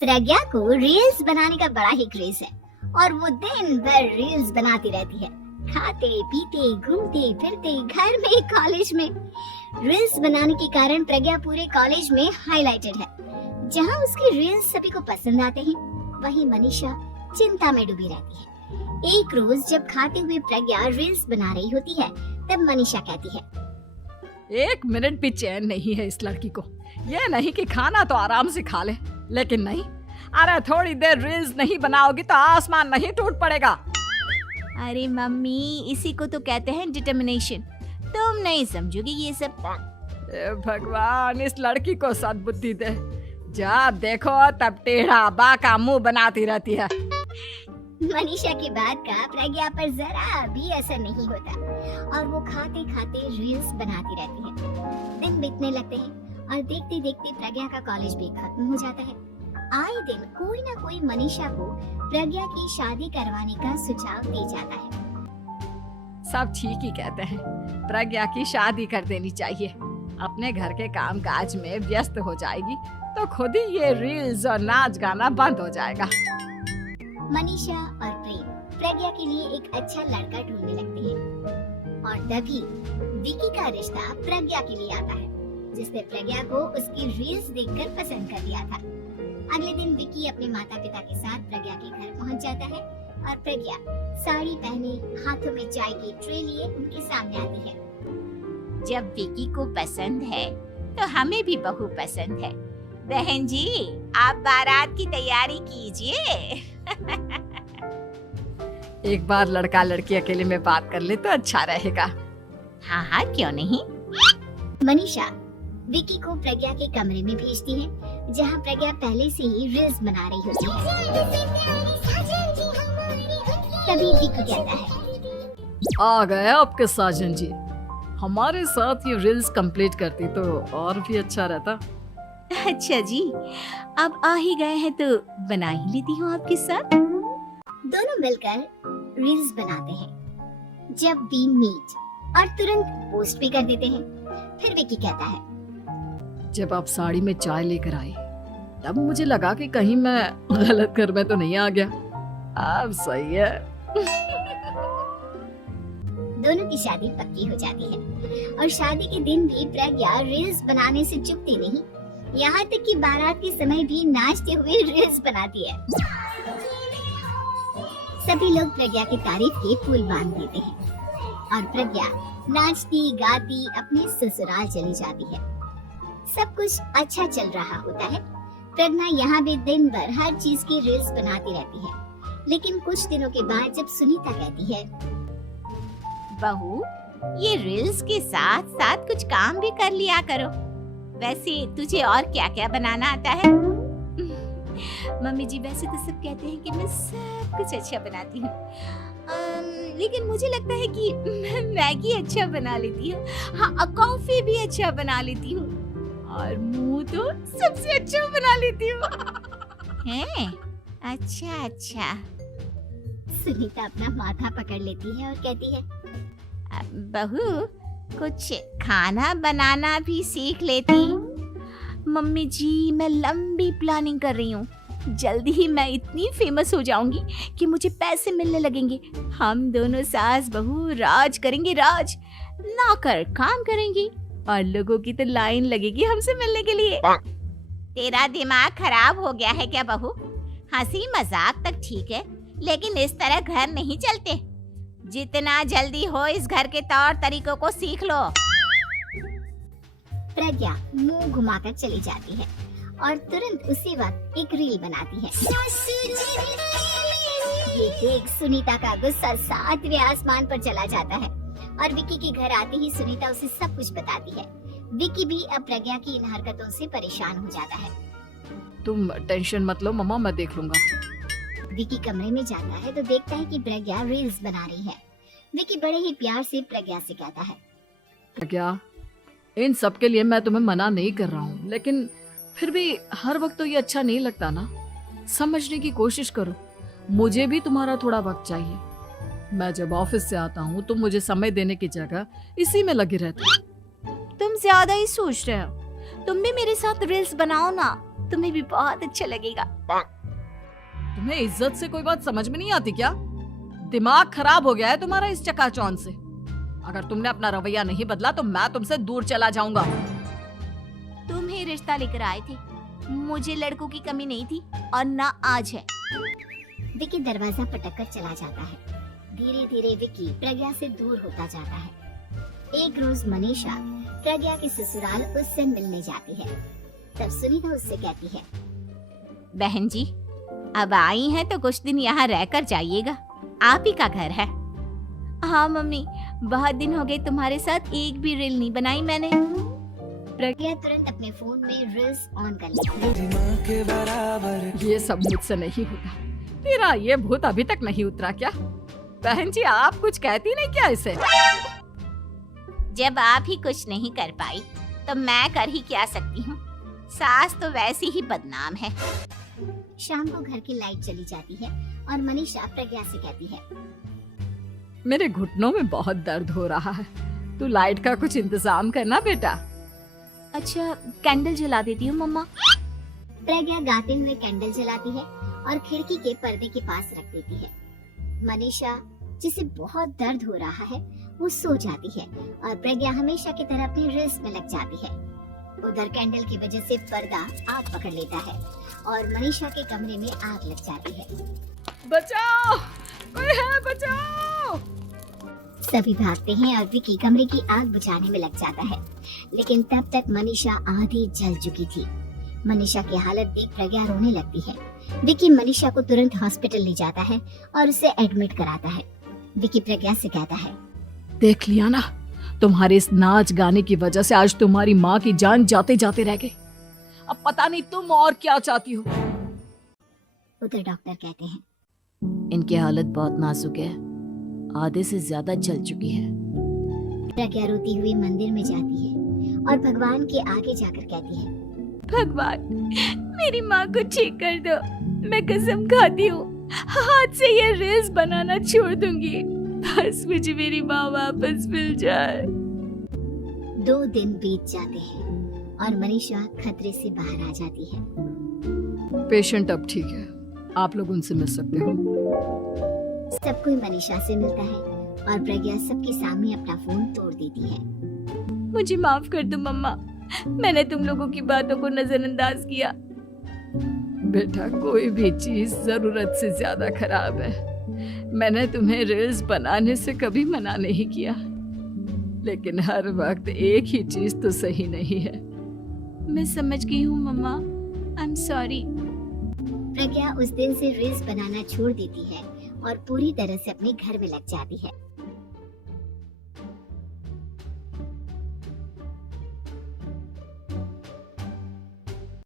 प्रज्ञा को रील्स बनाने का बड़ा ही क्रेज है और वो दिन भर रील्स बनाती रहती है। खाते पीते घूमते फिरते घर में कॉलेज में रील्स बनाने के कारण प्रज्ञा पूरे कॉलेज में हाईलाइटेड है। जहां उसकी रील्स सभी को पसंद आते हैं, वहीं मनीषा चिंता में डूबी रहती है। एक रोज जब खाते हुए प्रज्ञा रील्स बना रही होती है, तब मनीषा कहती है, एक मिनट भी चैन नहीं है इस लड़की को। ये नहीं कि खाना तो आराम से खा ले, लेकिन नहीं, अरे थोड़ी देर रील्स नहीं बनाओगी तो आसमान नहीं टूट पड़ेगा। अरे मम्मी, इसी को तो कहते हैं डिटर्मिनेशन। तुम नहीं समझोगी ये सब। ए भगवान, इस लड़की को सद्बुद्धि दे। जब देखो तब टेढ़ा बाका मुंह बनाती रहती है। मनीषा की बात का प्रज्ञा पर जरा भी असर नहीं होता और वो खाते खाते रील्स बनाती रहती है। दिन बीतने लगते हैं और देखते देखते प्रज्ञा का कॉलेज भी खत्म हो जाता है। आए दिन कोई ना कोई मनीषा को प्रज्ञा की शादी करवाने का सुझाव दे जाता है। सब ठीक ही कहते हैं, प्रज्ञा की शादी कर देनी चाहिए। अपने घर के काम काज में व्यस्त हो जाएगी तो खुद ही ये रील्स और नाच गाना बंद हो जाएगा। मनीषा और प्रेम प्रज्ञा के लिए एक अच्छा लड़का ढूंढने लगते हैं और तभी विकी का रिश्ता प्रज्ञा के लिए आता है, जिसने प्रज्ञा को उसकी रील्स देखकर पसंद कर लिया था। अगले दिन विकी अपने माता पिता के साथ प्रज्ञा के घर पहुंच जाता है और प्रज्ञा साड़ी पहने हाथों में चाय की ट्रे लिए उनके सामने आती है। जब विकी को पसंद है तो हमें भी बहू पसंद है। बहन जी, आप बारात की तैयारी कीजिए। एक बार लड़का लड़की अकेले में बात कर ले तो अच्छा रहेगा। हाँ हाँ, क्यों नहीं। मनीषा विकी को प्रज्ञा के कमरे में भेजती है, जहां प्रज्ञा पहले से ही रील्स बना रही होती है। तभी विकी कहता है, आ गए आपके साजन जी। हमारे साथ ये रील्स कंप्लीट करती तो और भी अच्छा रहता। अच्छा जी, अब आ ही गए हैं तो बना ही लेती हूँ आपके साथ। दोनों मिलकर रील्स बनाते हैं। जब वी मीट और तुरंत पोस्ट भी कर देते हैं। फिर विकी कहता है, जब आप साड़ी में चाय लेकर आई तब मुझे लगा कि कहीं मैं गलत घर में तो नहीं आ गया। अब सही है। दोनों की शादी पक्की हो जाती है और शादी के दिन भी प्रज्ञा रील्स बनाने से चूकती नहीं। यहाँ तक कि बारात के समय भी नाचते हुए रील्स बनाती है। सभी लोग प्रज्ञा की तारीफ के पुल बांध देते हैं और प्रज्ञा नाचती गाती अपने ससुराल चली जाती है। सब कुछ अच्छा चल रहा होता है। प्रज्ञा यहाँ भी दिन भर हर चीज की रील्स बनाती रहती है। लेकिन कुछ दिनों के बाद जब सुनीता कहती है, बहू, ये रील्स के साथ साथ कुछ काम भी कर लिया करो। वैसे तुझे और क्या क्या बनाना आता है? मम्मी जी, वैसे तो सब कहते हैं कि मैं सब कुछ अच्छा बनाती हूँ, लेकिन मुझे लगता है कि मैं मैगी अच्छा बना लेती हूँ। हाँ, कॉफी भी अच्छा बना लेती हूँ और मुंह तो सबसे अच्छा बना लेती हूँ। हैं? अच्छा अच्छा। सुनीता अपना माथा पकड़ लेती है और कहती है, बहू, कुछ खाना बनाना भी सीख लेती। मम्मी जी, मैं लंबी प्लानिंग कर रही हूँ। जल्दी ही मैं इतनी फेमस हो जाऊंगी कि मुझे पैसे मिलने लगेंगे। हम दोनों सास बहू राज करेंगे, राज। नौकर काम करेंगे और लोगों की तो लाइन लगेगी हमसे मिलने के लिए। तेरा दिमाग खराब हो गया है क्या बहू? हंसी मजाक तक ठीक है, लेकिन इस तरह घर नहीं चलते। जितना जल्दी हो इस घर के तौर तरीकों को सीख लो। प्रज्ञा मुंह घुमाकर चली जाती है और तुरंत उसी वक्त एक रील बनाती है। ये देख सुनीता का गुस्सा 7वें आसमान पर चला जाता है और विकी के घर आते ही सुनीता उसे सब कुछ बताती है। विकी भी अब प्रज्ञा की इन हरकतों से परेशान हो जाता है। तुम टेंशन मत लो मम्मा, मैं देख लूंगा। विकी कमरे में जाता है तो देखता है कि प्रज्ञा रील्स बना रही है। विकी बड़े ही प्यार से प्रज्ञा से कहता है, प्रज्ञा, इन सब के लिए मैं तुम्हें मना नहीं कर रहा हूँ, लेकिन फिर भी हर वक्त तो ये अच्छा नहीं लगता ना। समझने की कोशिश करो, मुझे भी तुम्हारा थोड़ा वक्त चाहिए। मैं जब ऑफिस से आता हूँ तो मुझे समय देने की जगह इसी में लगी रहती। तुम ज्यादा ही सोच रहे हो। तुम भी मेरे साथ रील्स बनाओ ना। तुम्हें भी बहुत अच्छा लगेगा। तुम्हें इज्जत से कोई बात समझ में नहीं आती क्या? दिमाग खराब हो गया है तुम्हारा इस चकाचौंध से। अगर तुमने अपना रवैया नहीं बदला तो मैं तुमसे दूर चला जाऊंगा। तुम ही रिश्ता लेकर आए थे, मुझे लड़कों की कमी नहीं थी और ना आज है। विकी दरवाजा पटक कर चला जाता है। धीरे धीरे विकी प्रज्ञा से दूर होता जाता है। एक रोज मनीषा प्रज्ञा के ससुराल उससे मिलने जाती है। तब सुनीता उससे कहती है, बहन जी, अब आई हैं तो कुछ दिन यहाँ रहकर जाइएगा, आप ही का घर है। हाँ मम्मी, बहुत दिन हो गए तुम्हारे साथ एक भी रील नहीं बनाई मैंने। प्रज्ञा तुरंत अपने फोन में रील्स ऑन कर लेती है। ये सब मुझसे नहीं होगा। तेरा ये भूत अभी तक नहीं उतरा क्या? बहन जी, आप कुछ कहती नहीं क्या इसे? जब आप ही कुछ नहीं कर पाई तो मैं कर ही क्या सकती हूँ। सास तो वैसी ही बदनाम है। शाम को घर की लाइट चली जाती है और मनीषा प्रज्ञा से कहती है, मेरे घुटनों में बहुत दर्द हो रहा है, तू लाइट का कुछ इंतजाम करना बेटा। अच्छा, कैंडल जला देती हूँ मम्मा। प्रज्ञा गाते हुए कैंडल जलाती है और खिड़की के पर्दे के पास रख देती है। मनीषा, जिसे बहुत दर्द हो रहा है, वो सो जाती है और प्रज्ञा हमेशा की तरह अपनी रील्स में लग जाती है। उधर कैंडल की वजह से पर्दा आग पकड़ लेता है और मनीषा के कमरे में आग लग जाती है। बचाओ, कोई है, बचाओ। सभी भागते हैं और विकी कमरे की आग बुझाने में लग जाता है, लेकिन तब तक मनीषा आधी जल चुकी थी। मनीषा की हालत देख प्रज्ञा रोने लगती है। विकी मनीषा को तुरंत हॉस्पिटल ले जाता है और उसे एडमिट कराता है। विकी प्रज्ञा से कहता है, देख लिया ना, तुम्हारे इस नाच गाने की वजह से आज तुम्हारी माँ की जान जाते जाते रह गई। अब पता नहीं तुम और क्या चाहती हो। उधर डॉक्टर कहते हैं, इनकी हालत बहुत नाजुक है, आधे से ज्यादा जल चुकी है। प्रज्ञा रोती हुई मंदिर में जाती है और भगवान के आगे जाकर कहती है, भगवान, मेरी माँ को ठीक कर दो। मैं कसम खाती हूँ हाथ से ये रील्स बनाना छोड़ दूंगी। बस मुझे मेरी माँ वापस मिल जाए। 2 दिन बीत जाते हैं और मनीषा खतरे से बाहर आ जाती है। पेशेंट अब ठीक है, आप लोग उनसे मिल सकते हो। सब कोई मनीषा से मिलता है और प्रज्ञा सबके सामने अपना फोन तोड़ देती है। मुझे माफ कर दो मम्मा, मैंने तुम लोगों की बातों को नजरअंदाज किया। बेटा, कोई भी चीज जरूरत से ज्यादा खराब है। मैंने तुम्हें रील्स बनाने से कभी मना नहीं किया, लेकिन हर वक्त एक ही चीज तो सही नहीं है। मैं समझ गई हूँ मम्मा, आई एम सॉरी। प्रज्ञा उस दिन से रील्स बनाना छोड़ देती है और पूरी तरह से अपने घर में लग जाती है।